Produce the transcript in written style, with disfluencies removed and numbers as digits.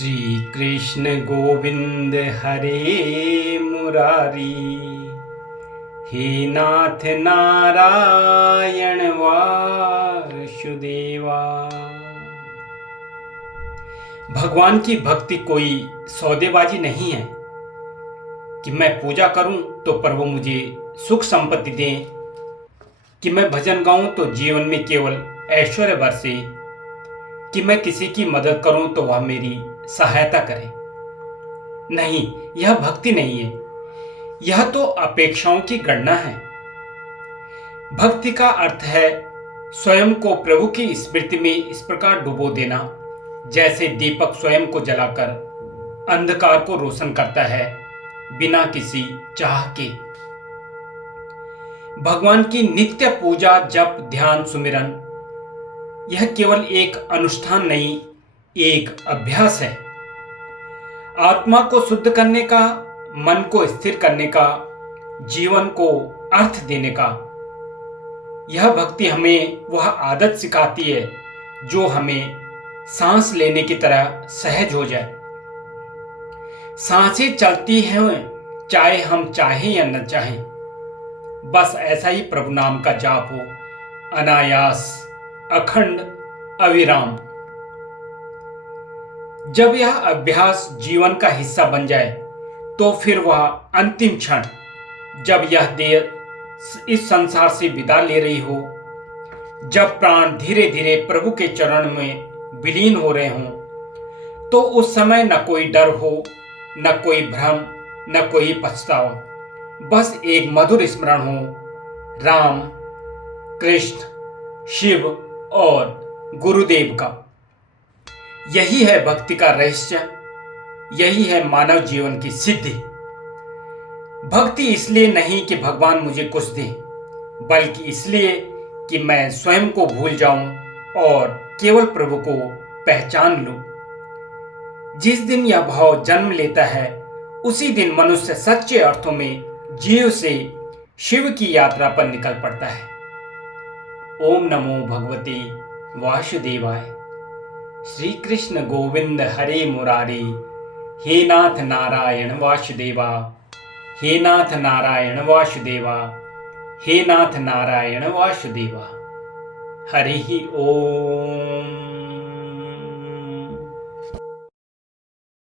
श्री कृष्ण गोविंद हरे मुरारी, हे नाथ नारायण वासुदेवा। भगवान की भक्ति कोई सौदेबाजी नहीं है कि मैं पूजा करूं तो प्रभु मुझे सुख संपत्ति दें, कि मैं भजन गाऊं तो जीवन में केवल ऐश्वर्य बरसे, कि मैं किसी की मदद करूं तो वह मेरी सहायता करे। नहीं, यह भक्ति नहीं है, यह तो अपेक्षाओं की गणना है। भक्ति का अर्थ है स्वयं को प्रभु की स्मृति में इस प्रकार डुबो देना, जैसे दीपक स्वयं को जलाकर अंधकार को रोशन करता है बिना किसी चाह के। भगवान की नित्य पूजा, जप, ध्यान, सुमिरन यह केवल एक अनुष्ठान नहीं, एक अभ्यास है। आत्मा को शुद्ध करने का, मन को स्थिर करने का, जीवन को अर्थ देने का। यह भक्ति हमें वह आदत सिखाती है जो हमें सांस लेने की तरह सहज हो जाए। सांसें चलती हैं चाहे हम चाहें या न चाहें, बस ऐसा ही प्रभु नाम का जाप हो, अनायास, अखंड, अविराम। जब यह अभ्यास जीवन का हिस्सा बन जाए तो फिर वह अंतिम क्षण, जब यह देह इस संसार से विदा ले रही हो, जब प्राण धीरे धीरे प्रभु के चरण में विलीन हो रहे हों, तो उस समय न कोई डर हो, न कोई भ्रम, न कोई पछतावा। बस एक मधुर स्मरण हो, राम, कृष्ण, शिव और गुरुदेव का। यही है भक्ति का रहस्य, यही है मानव जीवन की सिद्धि। भक्ति इसलिए नहीं कि भगवान मुझे कुछ दे, बल्कि इसलिए कि मैं स्वयं को भूल जाऊं और केवल प्रभु को पहचान लूं। जिस दिन यह भाव जन्म लेता है, उसी दिन मनुष्य सच्चे अर्थों में जीव से शिव की यात्रा पर निकल पड़ता है। ओम नमो भगवते वासुदेवाय। श्री कृष्ण गोविंद हरे मुरारी, हे नाथ नारायण वासुदेवा, हे नाथ नारायण वासुदेवा, हे नाथ नारायण वासुदेवा। हरि ओम।